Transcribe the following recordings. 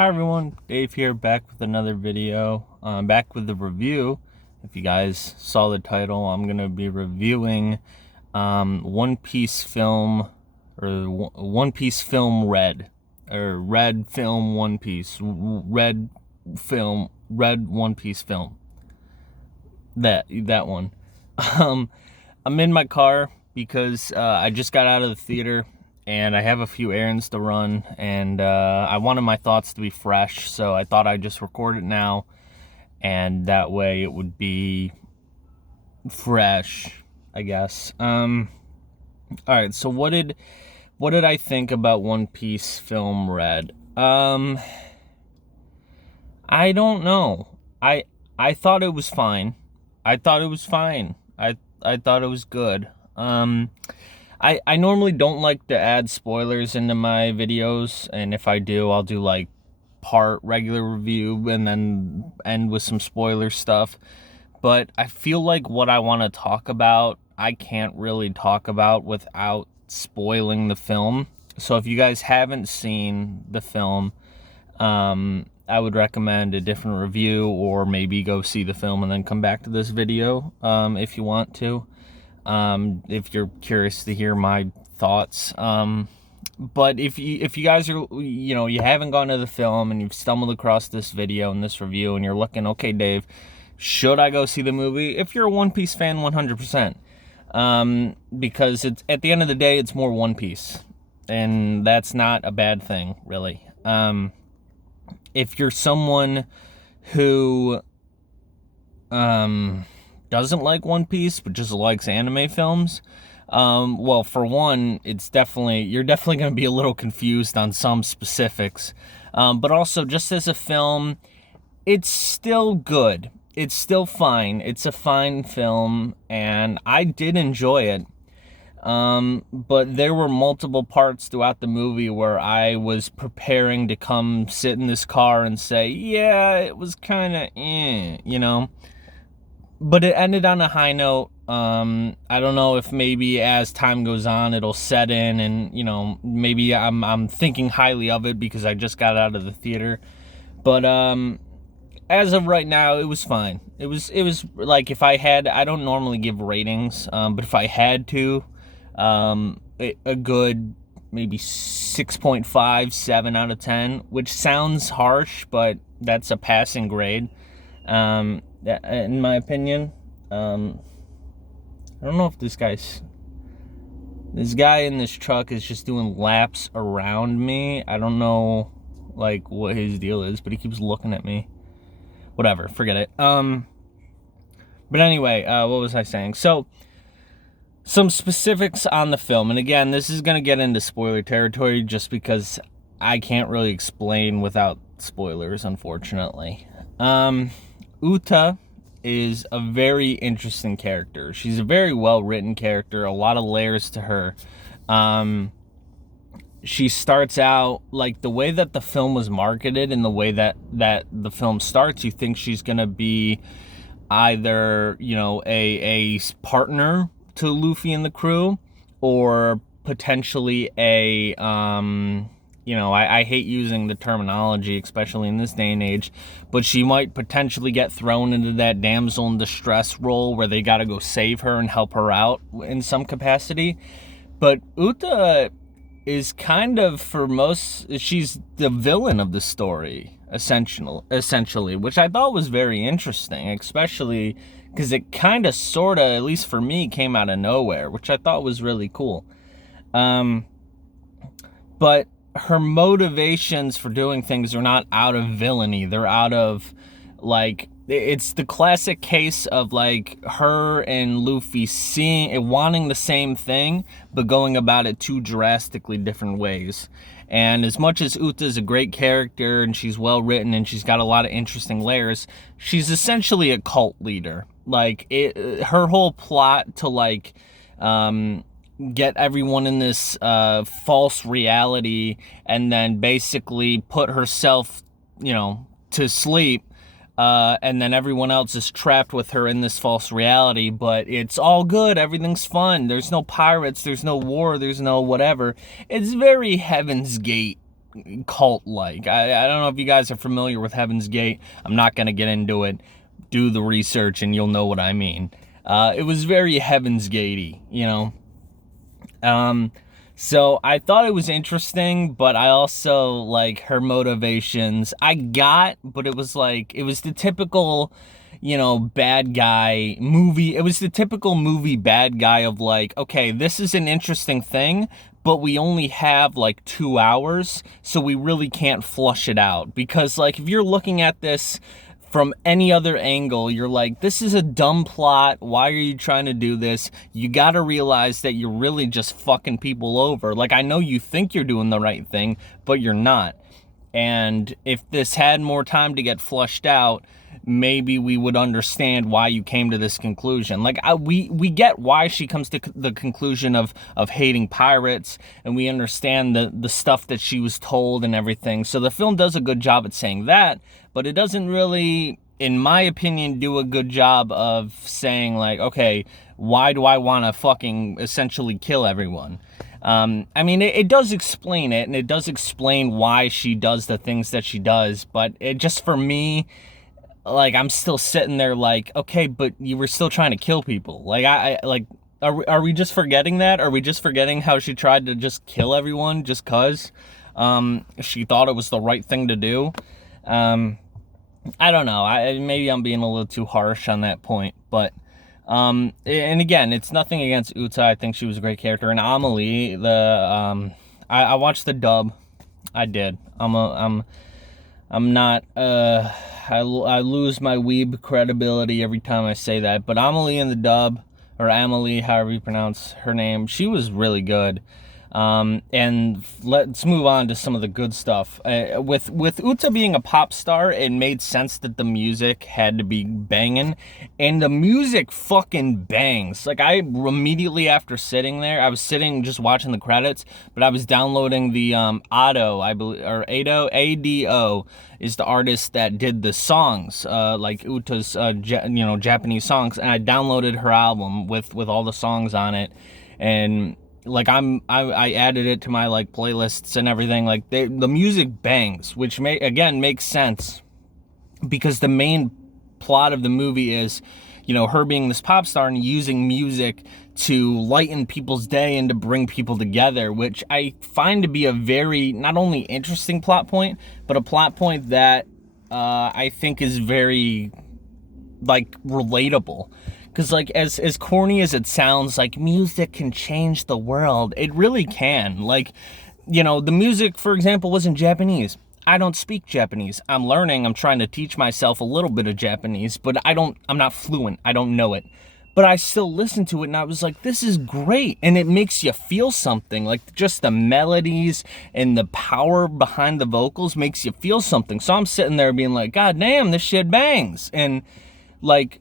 Hi everyone, Dave here, back with another video. Back with the review. If you guys saw the title, I'm gonna be reviewing One Piece film, or One Piece Film Red, or Red Film One Piece, Red One Piece film. That one. I'm in my car because I just got out of the theater and I have a few errands to run, and I wanted my thoughts to be fresh, so I thought I'd just record it now, and that way it would be fresh, I guess. All right, so what did I think about One Piece Film Red? I don't know. I thought it was fine. I thought it was good. I normally don't like to add spoilers into my videos, and if I do, I'll do like part regular review and then end with some spoiler stuff. But I feel like what I want to talk about, I can't really talk about without spoiling the film. So if you guys haven't seen the film, I would recommend a different review, or maybe go see the film and then come back to this video if you want to. If you're curious to hear my thoughts. But if you guys are, you haven't gone to the film and you've stumbled across this video and this review and you're looking, okay, Dave, should I go see the movie? If you're a One Piece fan, 100%. Because it's, at the end of the day, it's more One Piece, and that's not a bad thing, really. If you're someone who, doesn't like One Piece but just likes anime films, well, for one, you're definitely going to be a little confused on some specifics, but also, just as a film, it's still good. It's still fine. It's a fine film, and I did enjoy it. But there were multiple parts throughout the movie where I was preparing to come sit in this car and say, yeah, it was kind of, but it ended on a high note. I don't know if maybe as time goes on, it'll set in, and, maybe I'm thinking highly of it because I just got out of the theater. But, as of right now, it was fine. It was like, if I had, I don't normally give ratings, but if I had to, a good maybe 6.5, 7 out of 10, which sounds harsh, but that's a passing grade, in my opinion. I don't know if this guy in this truck is just doing laps around me. I don't know, like, what his deal is, but he keeps looking at me. Whatever, forget it. But anyway, what was I saying? So, some specifics on the film, and again, this is going to get into spoiler territory just because I can't really explain without spoilers, unfortunately. Uta is a very interesting character. She's a very well-written character, a lot of layers to her. She starts out, like, the way that the film was marketed and the way that the film starts, you think she's going to be either, a partner to Luffy and the crew, or potentially I hate using the terminology, especially in this day and age, but she might potentially get thrown into that damsel in distress role where they got to go save her and help her out in some capacity. But Uta is kind of, she's the villain of the story, essentially, which I thought was very interesting, especially because it kind of, sort of, at least for me, came out of nowhere, which I thought was really cool. But her motivations for doing things are not out of villainy. They're out of, like, it's the classic case of, like, her and Luffy wanting the same thing, but going about it two drastically different ways. And as much as Uta's a great character, and she's well written, and she's got a lot of interesting layers, she's essentially a cult leader. Like, her whole plot to, like, get everyone in this false reality, and then basically put herself, to sleep, and then everyone else is trapped with her in this false reality, but it's all good, everything's fun, there's no pirates, there's no war, there's no whatever. It's very Heaven's Gate cult-like. I don't know if you guys are familiar with Heaven's Gate. I'm not going to get into it. Do the research and you'll know what I mean. It was very Heaven's Gatey, you know. So I thought it was interesting, but I also, like, her motivations I got, but it was the typical, you know, bad guy movie. It was the typical movie bad guy of like, okay, this is an interesting thing, but we only have like 2 hours, so we really can't flush it out. Because, like, if you're looking at this from any other angle, you're like, this is a dumb plot. Why are you trying to do this? You got to realize that you're really just fucking people over. Like, I know you think you're doing the right thing, but you're not. And if this had more time to get flushed out, maybe we would understand why you came to this conclusion. Like, we get why she comes to the conclusion of hating pirates, and we understand the stuff that she was told and everything. So the film does a good job at saying that, but it doesn't really, in my opinion, do a good job of saying, like, okay, why do I want to fucking essentially kill everyone? I mean, it does explain it, and it does explain why she does the things that she does, but it just, for me, like, I'm still sitting there like, okay, but you were still trying to kill people. Like, are we just forgetting that? Are we just forgetting how she tried to just kill everyone just cause she thought it was the right thing to do? I don't know. Maybe I'm being a little too harsh on that point, but and again, it's nothing against Uta. I think she was a great character. And Amelie, I watched the dub. I did. I'm not, I lose my weeb credibility every time I say that, but Amelie in the dub, or Amelie, however you pronounce her name, she was really good. And let's move on to some of the good stuff. With Uta being a pop star, it made sense that the music had to be banging, and the music fucking bangs. Like, I immediately after sitting there, I was sitting just watching the credits, but I was downloading the Ado, I believe, or Ado is the artist that did the songs, like Uta's Japanese songs, and I downloaded her album with all the songs on it, and like I added it to my like playlists and everything. Like, the music bangs, which makes sense, because the main plot of the movie is, you know, her being this pop star and using music to lighten people's day and to bring people together, which I find to be a very, not only interesting plot point, but a plot point that I think is very, like, relatable. Because, like, as corny as it sounds, like, music can change the world. It really can. Like, you know, the music, for example, was in Japanese. I don't speak Japanese. I'm learning. I'm trying to teach myself a little bit of Japanese, but I'm not fluent. I don't know it. But I still listened to it, and I was like, this is great. And it makes you feel something. Like, just the melodies and the power behind the vocals makes you feel something. So I'm sitting there being like, God damn, this shit bangs. And, like,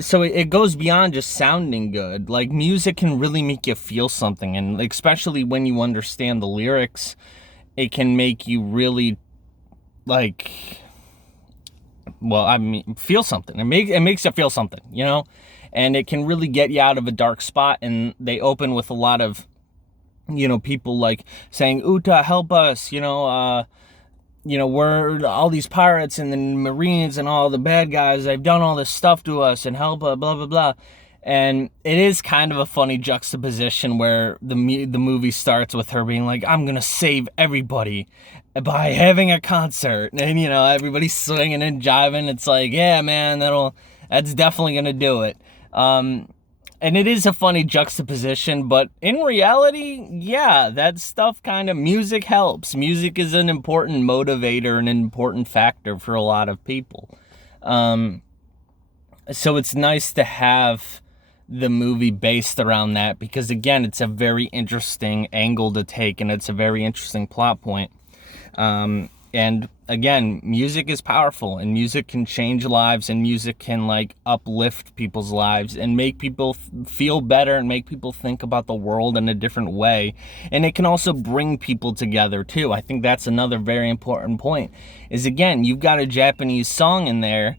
so it goes beyond just sounding good. Like, music can really make you feel something, and especially when you understand the lyrics, it can make you really, like, well, I mean, feel something. It makes you feel something, you know, and it can really get you out of a dark spot. And they open with a lot of, you know, people like saying, Uta, help us, you know, we're all these pirates and the Marines and all the bad guys. They've done all this stuff to us, and help, blah, blah, blah. And it is kind of a funny juxtaposition where the movie starts with her being like, I'm going to save everybody by having a concert. And, you know, everybody's swinging and jiving. It's like, yeah, man, that's definitely going to do it. And it is a funny juxtaposition, but in reality, yeah, that stuff kind of, music helps. Music is an important motivator and an important factor for a lot of people. So it's nice to have the movie based around that, because, again, it's a very interesting angle to take, and it's a very interesting plot point. And again, music is powerful, and music can change lives, and music can, like, uplift people's lives and make people feel better and make people think about the world in a different way. And it can also bring people together too. I think that's another very important point, is, again, you've got a Japanese song in there.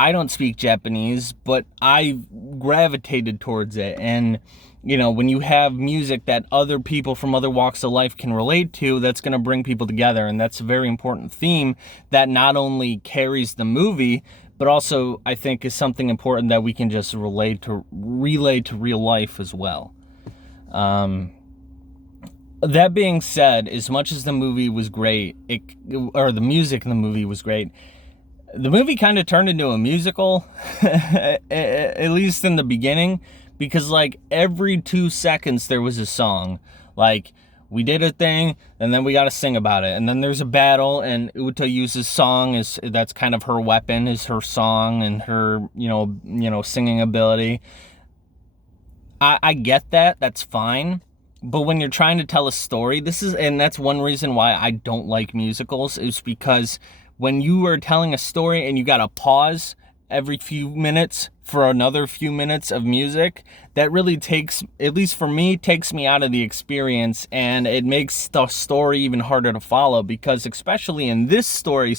I don't speak Japanese, but I gravitated towards it. And, when you have music that other people from other walks of life can relate to, that's going to bring people together. And that's a very important theme that not only carries the movie, but also I think is something important that we can just relay to real life as well. That being said, as much as the movie was great, the music in the movie was great, the movie kind of turned into a musical, at least in the beginning, because like every 2 seconds there was a song. Like, we did a thing, and then we got to sing about it, and then there's a battle, and Uta uses song that's kind of her weapon, is her song and her singing ability. I get that. That's fine. But when you're trying to tell a story, that's one reason why I don't like musicals, is because when you are telling a story and you gotta pause every few minutes for another few minutes of music, that really at least for me, takes me out of the experience, and it makes the story even harder to follow, because especially in this story,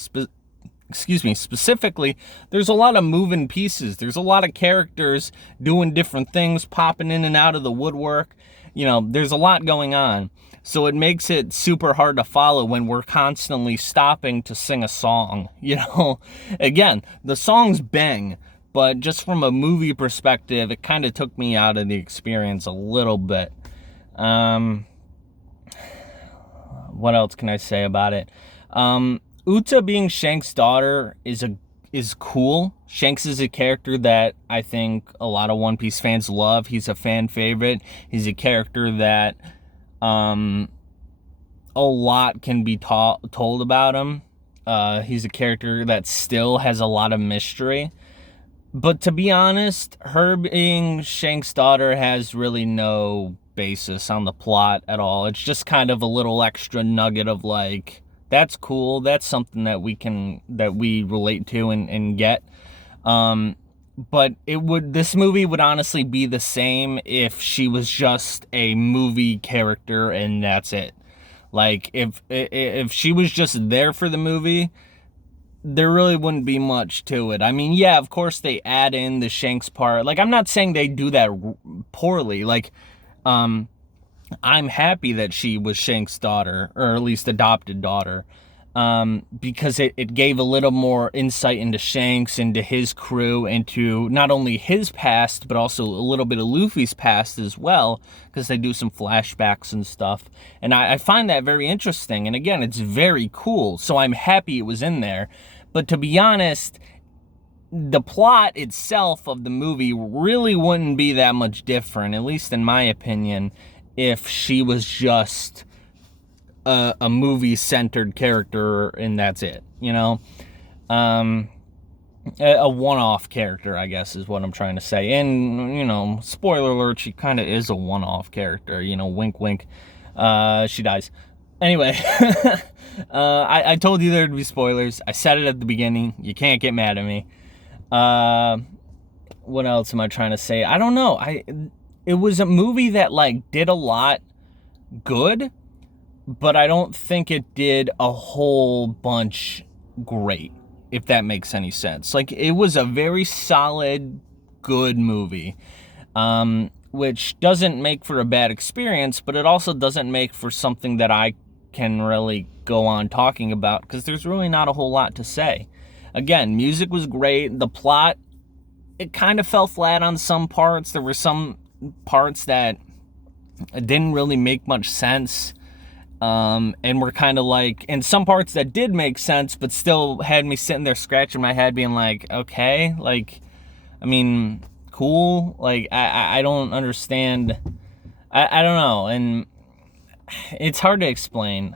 specifically, there's a lot of moving pieces. There's a lot of characters doing different things, popping in and out of the woodwork. There's a lot going on. So it makes it super hard to follow when we're constantly stopping to sing a song. Again, the songs bang, but just from a movie perspective, it kind of took me out of the experience a little bit. What else can I say about it? Uta being Shank's daughter is cool. Shanks is a character that I think a lot of One Piece fans love. He's a fan favorite. He's a character that a lot can be told about him. He's a character that still has a lot of mystery. But to be honest, her being Shank's daughter has really no basis on the plot at all. It's just kind of a little extra nugget of like, that's cool. That's something that we relate to and get. But this movie would honestly be the same if she was just a movie character and that's it. Like, if she was just there for the movie, there really wouldn't be much to it. I mean, yeah, of course they add in the Shanks part. Like, I'm not saying they do that poorly. Like, I'm happy that she was Shank's daughter, or at least adopted daughter, because it gave a little more insight into Shanks, into his crew, into not only his past, but also a little bit of Luffy's past as well, because they do some flashbacks and stuff. And I find that very interesting. And again, it's very cool. So I'm happy it was in there. But to be honest, the plot itself of the movie really wouldn't be that much different, at least in my opinion, if she was just a movie-centered character and that's it, a one-off character, I guess, is what I'm trying to say. And, spoiler alert, she kind of is a one-off character, wink, wink. She dies. Anyway, I told you there'd be spoilers. I said it at the beginning. You can't get mad at me. What else am I trying to say? I don't know. It was a movie that, did a lot good, but I don't think it did a whole bunch great, if that makes any sense. It was a very solid, good movie, which doesn't make for a bad experience, but it also doesn't make for something that I can really go on talking about, because there's really not a whole lot to say. Again, music was great. The plot, it kind of fell flat on some parts. There were some parts that didn't really make much sense, and were kind of and some parts that did make sense, but still had me sitting there scratching my head being like, okay, I mean, cool. I don't understand. I don't know. And it's hard to explain.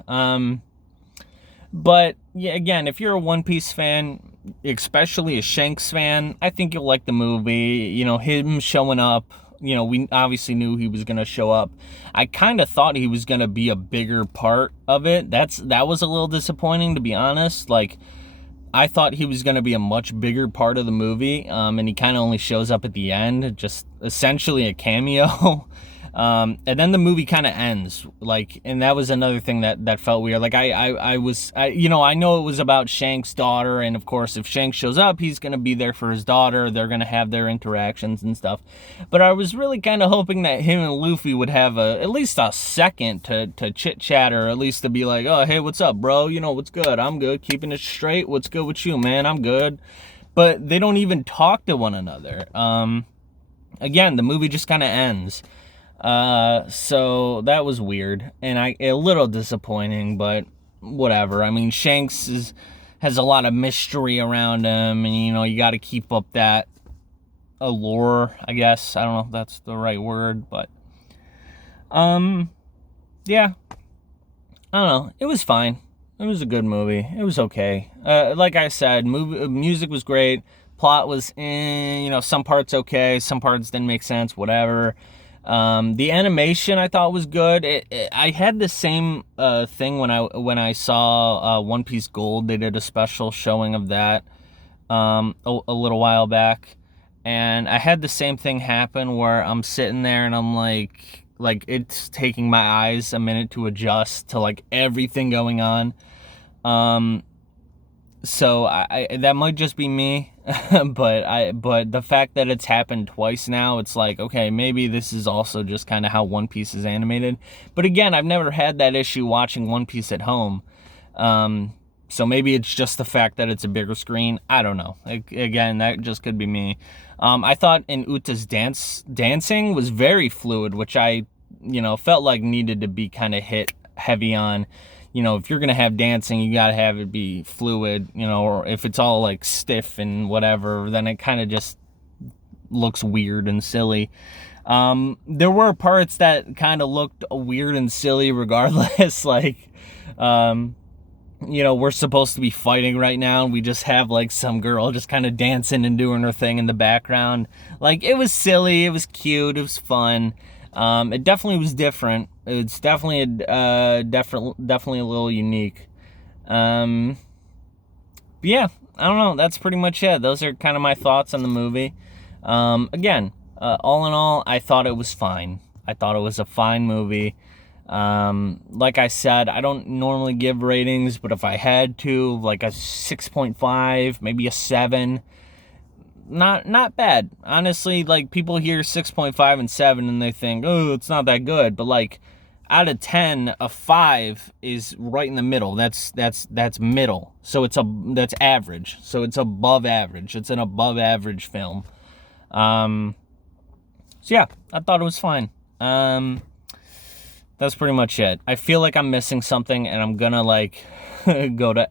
But yeah, again, if you're a One Piece fan, especially a Shanks fan, I think you'll like the movie. Him showing up, we obviously knew he was going to show up. I kind of thought he was going to be a bigger part of it. That was a little disappointing, to be honest. I thought he was going to be a much bigger part of the movie, and he kind of only shows up at the end, just essentially a cameo. And then the movie kind of ends, like, and that was another thing that felt weird. Like I know it was about Shank's daughter, and of course, if Shank shows up, he's gonna be there for his daughter. They're gonna have their interactions and stuff. But I was really kind of hoping that him and Luffy would have at least a second to chit chat, or at least to be like, oh, hey, what's up, bro? You know, what's good? I'm good. Keeping it straight. What's good with you, man? I'm good. But they don't even talk to one another. Again, the movie just kind of ends. So that was weird, and a little disappointing, but whatever. I mean, Shanks has a lot of mystery around him, and, you know, you got to keep up that allure, I guess. I don't know if that's the right word, but, yeah, I don't know. It was fine. It was a good movie. It was okay. Like I said, music was great. Plot was, you know, some parts okay, some parts didn't make sense, whatever. The animation I thought was good. I had the same thing when I saw One Piece Gold. They did a special showing of that a little while back, and I had the same thing happen where I'm sitting there and I'm like it's taking my eyes a minute to adjust to like everything going on. So I that might just be me, but the fact that it's happened twice now, it's like, okay, maybe this is also just kind of how One Piece is animated. But again, I've never had that issue watching One Piece at home. So maybe it's just the fact that it's a bigger screen. I don't know. Again, that just could be me. I thought in Uta's dancing was very fluid, which I, you know, felt like needed to be kind of hit heavy on. You know, if you're going to have dancing, you got to have it be fluid, you know, or if it's all like stiff and whatever, then it kind of just looks weird and silly. There were parts that kind of looked weird and silly regardless. Like, you know, we're supposed to be fighting right now, and we just have like some girl just kind of dancing and doing her thing in the background. Like, it was silly, it was cute, it was fun. It definitely was different. It's definitely definitely a little unique. But yeah, I don't know. That's pretty much it. Those are kind of my thoughts on the movie. Again, all in all, I thought it was fine. I thought it was a fine movie. Like I said, I don't normally give ratings, but if I had to, like a 6.5, maybe a 7. Not bad. Honestly, like, people hear 6.5 and 7 and they think, oh, it's not that good. But like, out of 10, a 5 is right in the middle. That's middle. So that's average. So it's above average. It's an above average film. So yeah, I thought it was fine. That's pretty much it. I feel like I'm missing something, and I'm gonna like go to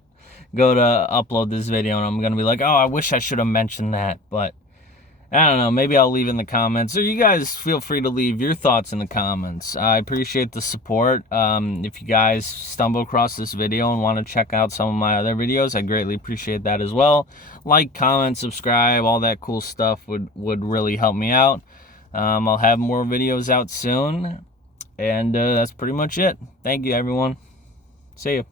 upload this video, and I'm gonna be like, oh, I wish I should have mentioned that, but I don't know, maybe I'll leave in the comments, or you guys feel free to leave your thoughts in the comments. I appreciate the support. If you guys stumble across this video and want to check out some of my other videos, I greatly appreciate that as well. Like, comment, subscribe, all that cool stuff would really help me out. I'll have more videos out soon, and that's pretty much it. Thank you, everyone. See you.